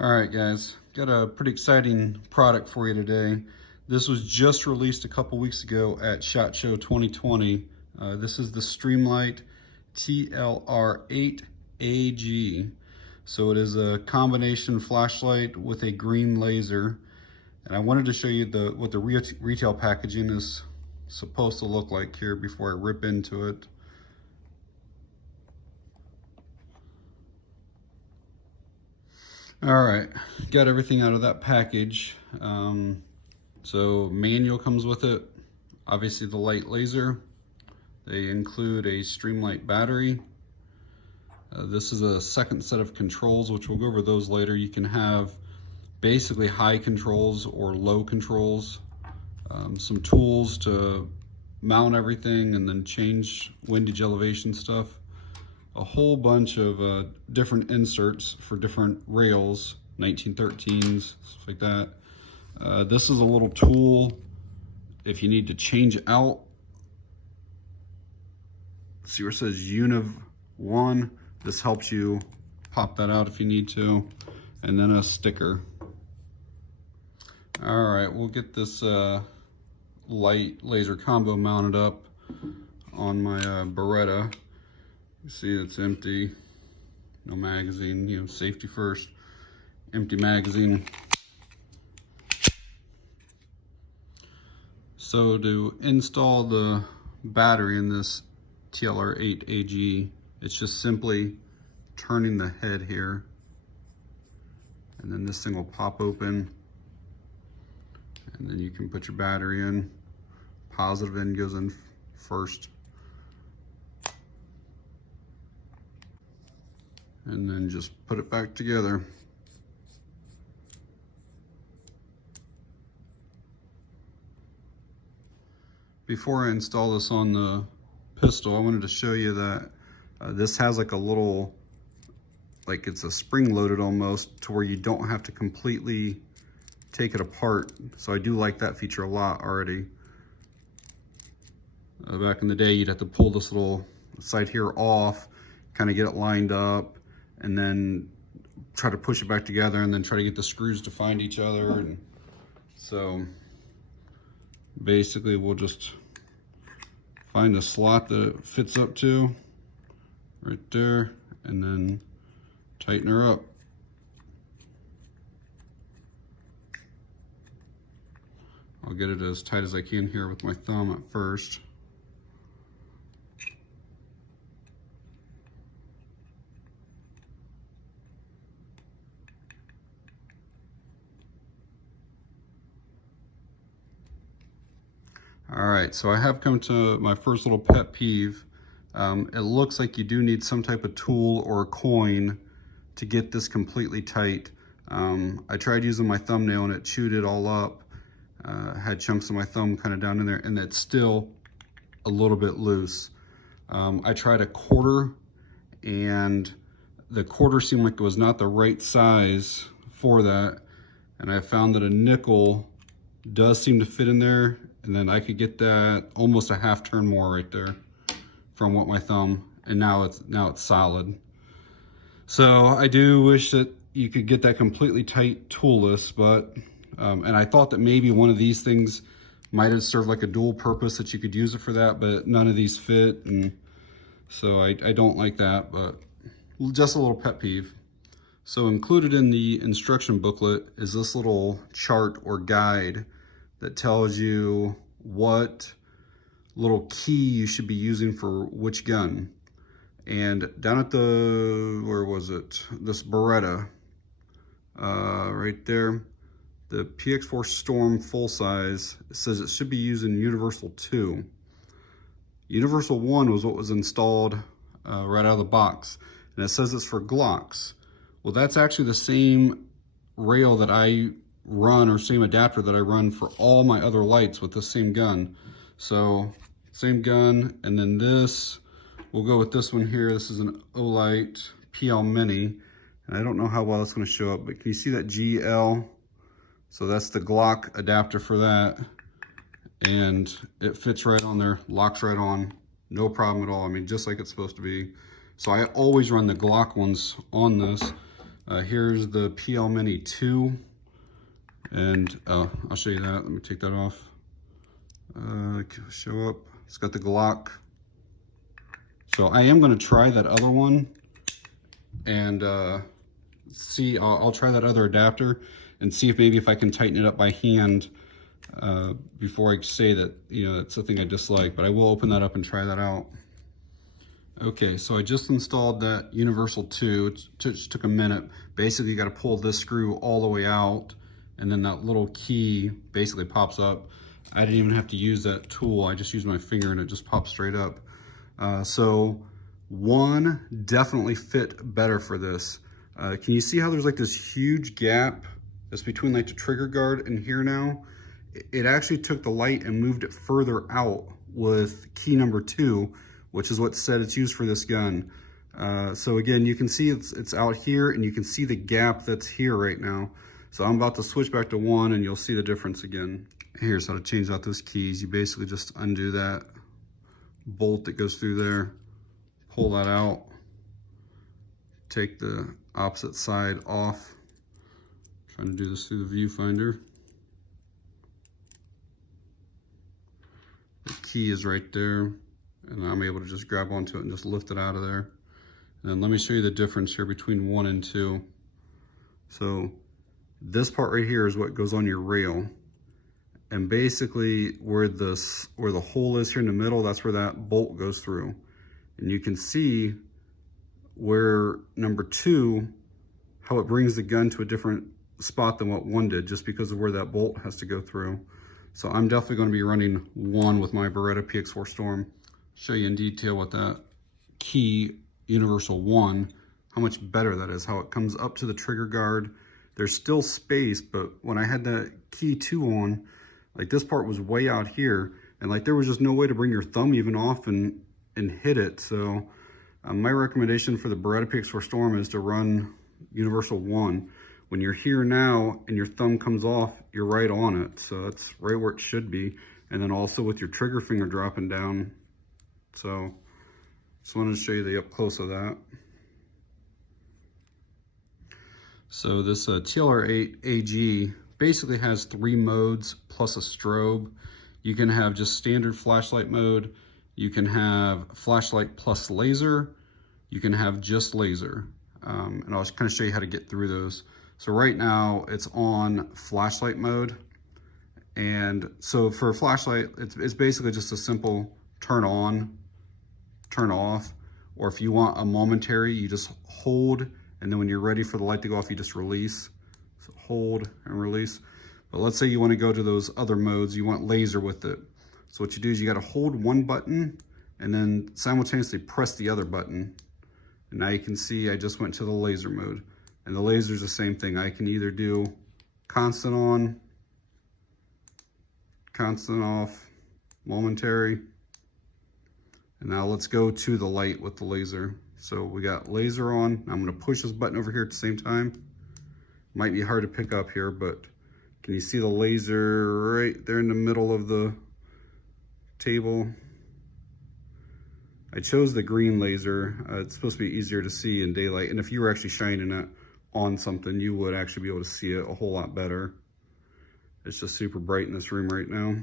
All right, guys, got a pretty exciting product for you today. This was just released a couple weeks ago at SHOT Show 2020. This is the Streamlight TLR-8A G. So it is a combination flashlight with a green laser. And I wanted to show you what the retail packaging is supposed to look like here before I rip into it. All right, got everything out of that package. So manual comes with it, obviously the light laser. They include a Streamlight battery. This is a second set of controls, which we'll go over those later. You can have basically high controls or low controls. Some tools to mount everything and then change windage elevation stuff. A whole bunch of different inserts for different rails, 1913s, stuff like that. This is a little tool if you need to change out. See where it says Univ 1. This helps you pop that out if you need to. And then a sticker. All right, we'll get this light laser combo mounted up on my Beretta. You see it's empty, no magazine, you know, safety first, empty magazine. So to install the battery in this TLR-8A G, it's just simply turning the head here, and then this thing will pop open, and then you can put your battery in. Positive end goes in first. And then just put it back together. Before I install this on the pistol, I wanted to show you that this has like a little, like it's a spring loaded almost, to where you don't have to completely take it apart. So I do like that feature a lot already. Back in the day, you'd have to pull this little side here off, kind of get it lined up, and then try to push it back together, and then try to get the screws to find each other. And so basically we'll just find a slot that it fits up to right there, and then tighten her up. I'll get it as tight as I can here with my thumb at first. All right, so I have come to my first little pet peeve. It looks like you do need some type of tool or a coin to get this completely tight. I tried using my thumbnail and it chewed it all up. Had chunks of my thumb kind of down in there, and it's still a little bit loose. I tried a quarter, and the quarter seemed like it was not the right size for that. And I found that a nickel does seem to fit in there. And then I could get that almost a half turn more right there from what my thumb, and now it's solid. So I do wish that you could get that completely tight toolless, but and I thought that maybe one of these things might have served like a dual purpose, that you could use it for that, but none of these fit, and so I don't like that, but just a little pet peeve. So included in the instruction booklet is this little chart or guide that tells you what little key you should be using for which gun. And down at the, where was it? This Beretta, right there, the PX4 Storm full size, it says it should be using Universal 2. Universal 1 was what was installed right out of the box. And it says it's for Glocks. Well, that's actually the same rail that I run, or same adapter that I run for all my other lights with the same gun. So same gun, and then this, we'll go with this one here. This is an Olight PL Mini, and I don't know how well it's going to show up, but can you see that GL? So that's the Glock adapter for that, and it fits right on there, locks right on, no problem at all. I mean, just like it's supposed to be. So I always run the Glock ones on this. Here's the PL Mini 2, and I'll show you that. Let me take that off. Show up. It's got the Glock. So I am going to try that other one and see. I'll try that other adapter and see if maybe I can tighten it up by hand before I say that, you know, that's the thing I dislike. But I will open that up and try that out. Okay, so I just installed that Universal 2. It just took a minute. Basically, you got to pull this screw all the way out, and then that little key basically pops up. I didn't even have to use that tool. I just used my finger and it just popped straight up. So one definitely fit better for this. Can you see how there's like this huge gap that's between like the trigger guard and here now? It actually took the light and moved it further out with key number 2, which is what said it's used for this gun. So again, you can see it's out here, and you can see the gap that's here right now. So I'm about to switch back to 1, and you'll see the difference again. Here's how to change out those keys. You basically just undo that bolt that goes through there, pull that out, take the opposite side off. I'm trying to do this through the viewfinder. The key is right there, and I'm able to just grab onto it and just lift it out of there. And then let me show you the difference here between 1 and 2. So this part right here is what goes on your rail. And basically where the hole is here in the middle, that's where that bolt goes through. And you can see where number 2, how it brings the gun to a different spot than what 1 did, just because of where that bolt has to go through. So I'm definitely going to be running 1 with my Beretta PX4 Storm. Show you in detail what that key Universal 1, how much better that is, how it comes up to the trigger guard. There's still space, but when I had that key 2 on, like this part was way out here, and like there was just no way to bring your thumb even off and hit it. So my recommendation for the Beretta PX4 Storm is to run Universal 1. When you're here now and your thumb comes off, you're right on it. So that's right where it should be. And then also with your trigger finger dropping down. So just wanted to show you the up close of that. So this TLR-8A G basically has 3 modes plus a strobe. You can have just standard flashlight mode. You can have flashlight plus laser. You can have just laser. And I'll just kind of show you how to get through those. So right now it's on flashlight mode. And so for a flashlight, it's basically just a simple turn on, turn off. Or if you want a momentary, you just hold, and then when you're ready for the light to go off, you just release. So hold and release. But let's say you want to go to those other modes, you want laser with it. So what you do is you got to hold one button and then simultaneously press the other button. And now you can see I just went to the laser mode. And the laser is the same thing. I can either do constant on, constant off, momentary. And now let's go to the light with the laser. So we got laser on. I'm gonna push this button over here at the same time. Might be hard to pick up here, but can you see the laser right there in the middle of the table? I chose the green laser. It's supposed to be easier to see in daylight. And if you were actually shining it on something, you would actually be able to see it a whole lot better. It's just super bright in this room right now.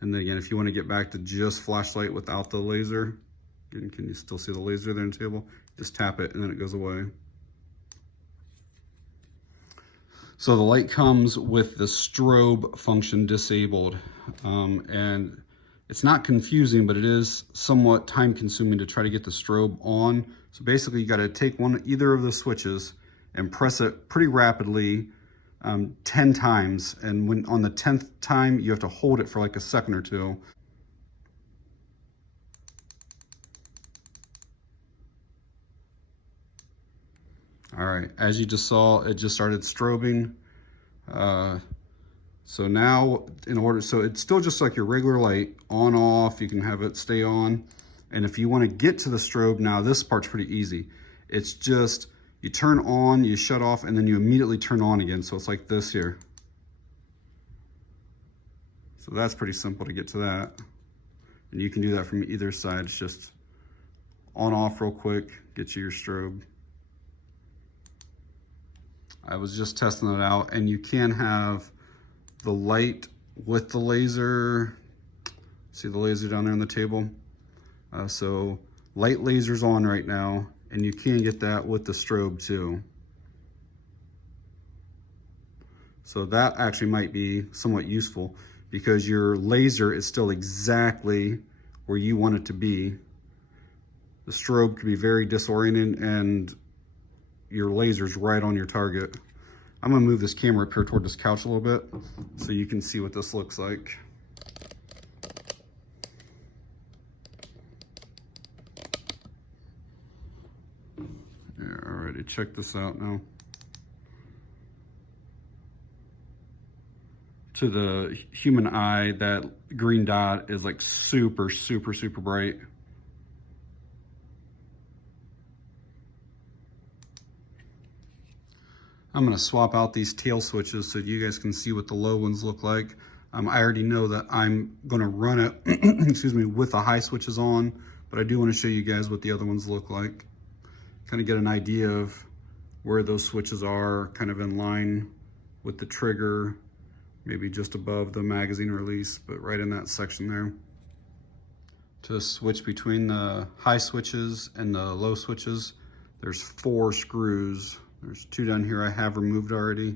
And then again, if you want to get back to just flashlight without the laser, again, can you still see the laser there on the table? Just tap it and then it goes away. So the light comes with the strobe function disabled. And it's not confusing, but it is somewhat time consuming to try to get the strobe on. So basically you got to take either of the switches and press it pretty rapidly 10 times. And when on the 10th time, you have to hold it for like a second or two. All right, as you just saw, it just started strobing. So now so it's still just like your regular light, on, off, you can have it stay on. And if you want to get to the strobe now, this part's pretty easy. It's just, you turn on, you shut off, and then you immediately turn on again. So it's like this here. So that's pretty simple to get to that. And you can do that from either side. It's just on, off real quick, get you your strobe. I was just testing it out, and you can have the light with the laser. See the laser down there on the table? So light laser's on right now, and you can get that with the strobe too. So that actually might be somewhat useful because your laser is still exactly where you want it to be. The strobe could be very disoriented and your laser's right on your target. I'm gonna move this camera up here toward this couch a little bit so you can see what this looks like. Yeah, alrighty, check this out now. To the human eye, that green dot is like super, super, super bright. I'm gonna swap out these tail switches so you guys can see what the low ones look like. I already know that I'm gonna run it, excuse me, with the high switches on, but I do wanna show you guys what the other ones look like. Kind of get an idea of where those switches are, kind of in line with the trigger, maybe just above the magazine release, but right in that section there. To switch between the high switches and the low switches, there's 4 screws. There's 2 down here I have removed already,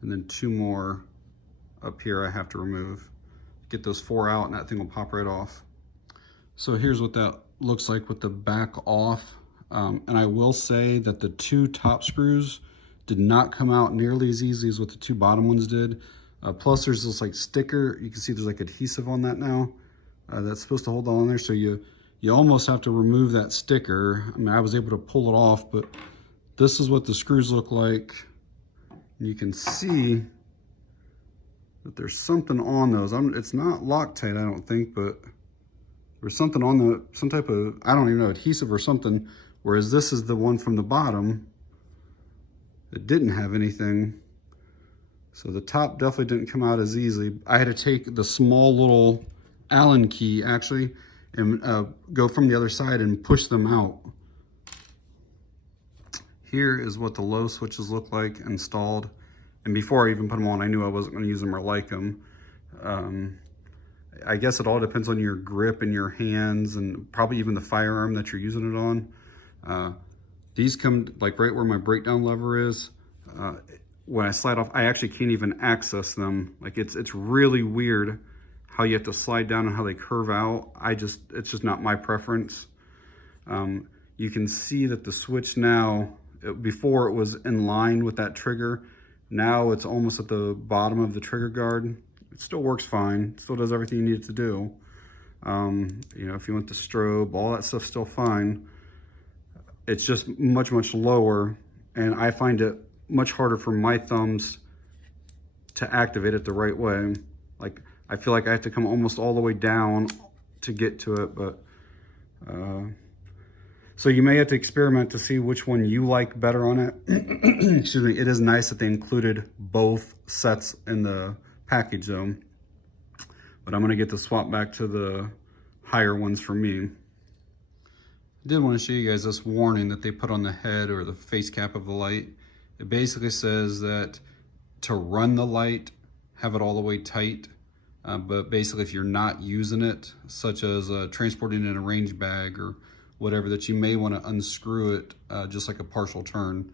and then 2 more up here I have to remove. Get those 4 out and that thing will pop right off. So here's what that looks like with the back off. And I will say that the 2 top screws did not come out nearly as easily as what the 2 bottom ones did. Plus there's this like sticker, you can see there's like adhesive on that now. That's supposed to hold on there, so you almost have to remove that sticker. I mean, I was able to pull it off, but this is what the screws look like. You can see that there's something on those. It's not Loctite, I don't think, but there's something on some type of, I don't even know, adhesive or something, whereas this is the one from the bottom that didn't have anything. So the top definitely didn't come out as easily. I had to take the small little Allen key actually and go from the other side and push them out. Here is what the low switches look like installed. And before I even put them on, I knew I wasn't going to use them or like them. I guess it all depends on your grip and your hands and probably even the firearm that you're using it on. These come like right where my breakdown lever is. When I slide off, I actually can't even access them. Like it's really weird how you have to slide down and how they curve out. It's just not my preference. You can see that the switch now, before it was in line with that trigger. Now it's almost at the bottom of the trigger guard. It still works fine. Still does everything you need it to do. You know, if you want the strobe, all that stuff's still fine. It's just much, much lower. And I find it much harder for my thumbs to activate it the right way. Like, I feel like I have to come almost all the way down to get to it, but so you may have to experiment to see which one you like better on it. Excuse me. It is nice that they included both sets in the package though, but I'm gonna get the swap back to the higher ones for me. I did want to show you guys this warning that they put on the head or the face cap of the light. It basically says that to run the light, have it all the way tight. But basically if you're not using it, such as transporting in a range bag or whatever, that you may want to unscrew it just like a partial turn,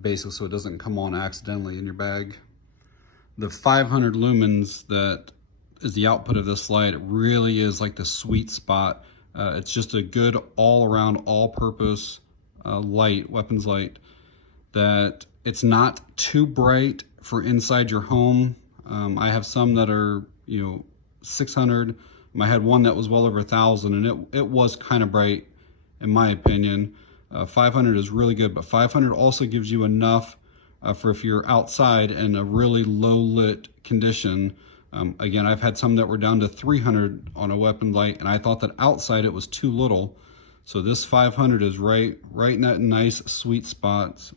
basically so it doesn't come on accidentally in your bag. The 500 lumens that is the output of this light really is like the sweet spot. It's just a good all-around, all-purpose light, weapons light, that it's not too bright for inside your home. I have some that are, 600. I had one that was well over 1,000, and it was kind of bright, in my opinion. 500 is really good, but 500 also gives you enough for if you're outside in a really low lit condition. Again, I've had some that were down to 300 on a weapon light, and I thought that outside it was too little. So this 500 is right in that nice sweet spot.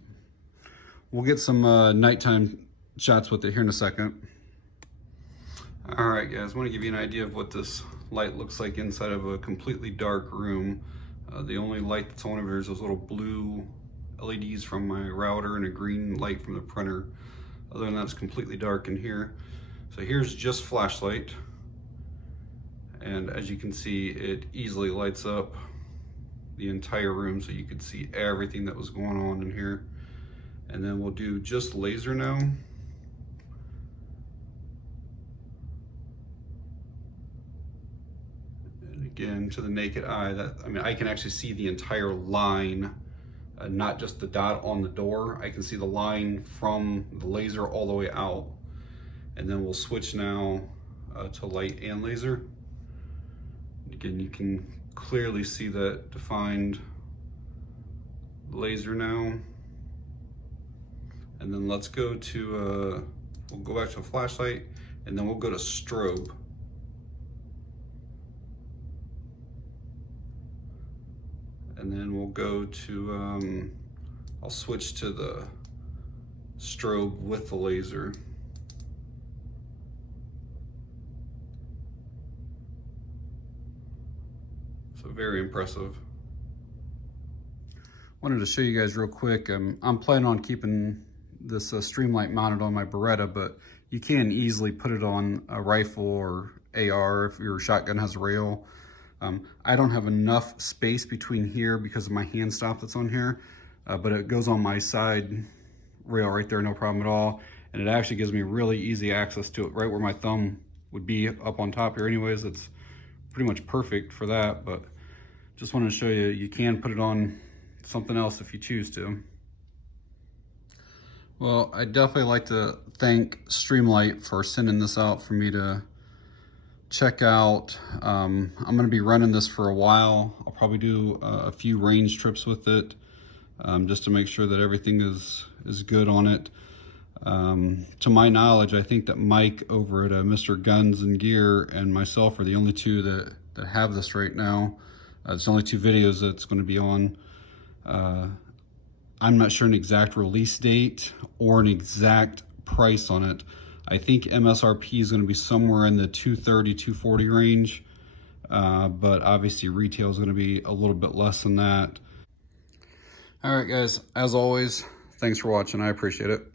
We'll get some nighttime shots with it here in a second. All right, guys, I want to give you an idea of what this light looks like inside of a completely dark room. The only light that's on over here is those little blue LEDs from my router and a green light from the printer. Other than that, it's completely dark in here. So here's just flashlight. And as you can see, it easily lights up the entire room, so you could see everything that was going on in here. And then we'll do just laser now. And again, to the naked eye, I can actually see the entire line, not just the dot on the door. I can see the line from the laser all the way out. And then we'll switch now to light and laser. Again, you can clearly see that defined laser now. And then let's go to, we'll go back to a flashlight, and then we'll go to strobe. And then we'll go to, I'll switch to the strobe with the laser. So very impressive. Wanted to show you guys real quick. I'm planning on keeping this Streamlight mounted on my Beretta, but you can easily put it on a rifle or AR if your shotgun has a rail. I don't have enough space between here because of my hand stop that's on here, but it goes on my side rail right there, no problem at all. And it actually gives me really easy access to it right where my thumb would be up on top here anyways. It's pretty much perfect for that, but just wanted to show you, you can put it on something else if you choose to. Well, I'd definitely like to thank Streamlight for sending this out for me to check out. I'm gonna be running this for a while. I'll probably do a few range trips with it, just to make sure that everything is good on it. To my knowledge, I think that Mike over at Mr. Guns and Gear and myself are the only two that have this right now. It's the only two videos that it's going to be on. I'm not sure an exact release date or an exact price on it. I think MSRP is going to be somewhere in the $230, $240 range, but obviously retail is going to be a little bit less than that. All right, guys, as always, thanks for watching. I appreciate it.